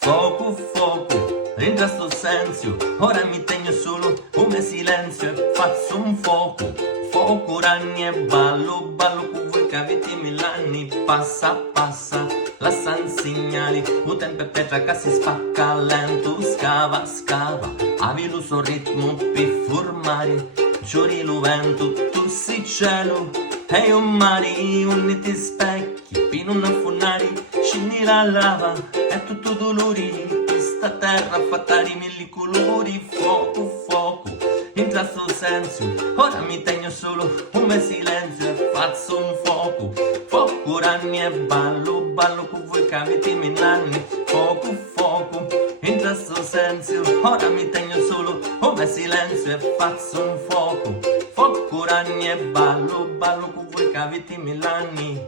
Foco, foco, entra sto senso, ora mi tegno solo come silenzio e faccio un foco. Foco, ragni e ballo, ballo con voi che avete 1000 anni. Passa, passa, lassan segnali, o tempo è petra che si spacca lento. Scava, scava, avi lo so ritmo per formare. Giori lo vento, tu sei cielo, e un mare, uniti specchi, pino una fonari, scegli la lava, è tutto dolori, questa terra fatta di 1000 colori. Fuoco, fuoco, entra sto senso, ora mi tegno solo come silenzio e faccio un fuoco. Fuoco, ragni e ballo, ballo con voi che avete 1000 anni. Fuoco, fuoco, entra sto senso, ora mi tegno solo come silenzio e faccio un fuoco. Fuoco, ragni e ballo, ballo con voi che avete 1000 anni.